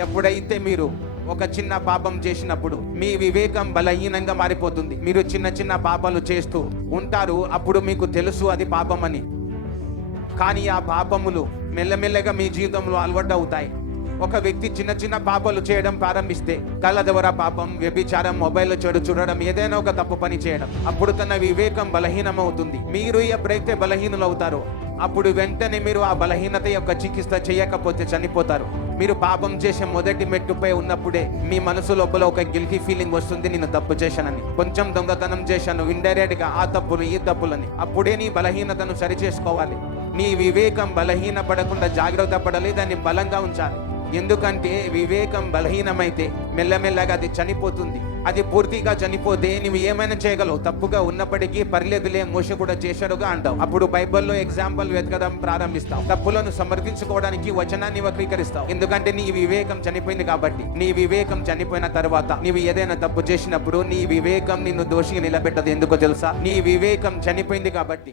ఎప్పుడైతే మీరు ఒక చిన్న పాపం చేసినప్పుడు మీ వివేకం బలహీనంగా మారిపోతుంది. మీరు చిన్న చిన్న పాపాలు చేస్తూ ఉంటారు. అప్పుడు మీకు తెలుసు అది పాపమని. కానీ ఆ పాపములు మెల్లమెల్లగా మీ జీవితంలో అలవాటు అవుతాయి. ఒక వ్యక్తి చిన్న చిన్న పాపాలు చేయడం ప్రారంభిస్తే, కళ్ళ ద్వారా పాపం, వ్యభిచారం, మొబైల్ చెడు చూడడం, ఏదైనా ఒక తప్పు పని చేయడం, అప్పుడు తన వివేకం బలహీనమవుతుంది. మీరు ఎప్పుడైతే బలహీనులు అవుతారో అప్పుడు వెంటనే మీరు ఆ బలహీనత యొక్క చికిత్స చేయకపోతే చనిపోతారు. మీరు పాపం చేసే మొదటి మెట్టుపై ఉన్నప్పుడే మీ మనసు లోపల ఒక గిల్టీ ఫీలింగ్ వస్తుంది, నేను తప్పు చేశానని. కొంచెం దొంగతనం చేశాను, ఇండైరెక్ట్ గా ఆ తప్పులు ఈ తప్పులని. అప్పుడే నీ బలహీనతను సరి చేసుకోవాలి. నీ వివేకం బలహీన పడకుండా జాగ్రత్త పడాలి, దాన్ని బలంగా ఉంచాలి. ఎందుకంటే వివేకం బలహీనమైతే మెల్లమెల్లగా అది చనిపోతుంది. అది పూర్తిగా చనిపోతే నువ్వు ఏమైనా చేయగలవు. తప్పుగా ఉన్నప్పటికీ పర్లేదులే, మోష కూడా చేశాడుగా అంటావు. అప్పుడు బైబిల్లో ఎగ్జాంపుల్ వెతకడం ప్రారంభిస్తావు. తప్పులను సమర్థించుకోవడానికి వచనాన్ని వక్రీకరిస్తావు. ఎందుకంటే నీ వివేకం చనిపోయింది కాబట్టి. నీ వివేకం చనిపోయిన తర్వాత నీవు ఏదైనా తప్పు చేసినప్పుడు నీ వివేకం నిన్ను దోషిగా నిలబెట్టదు. ఎందుకో తెలుసా? నీ వివేకం చనిపోయింది కాబట్టి.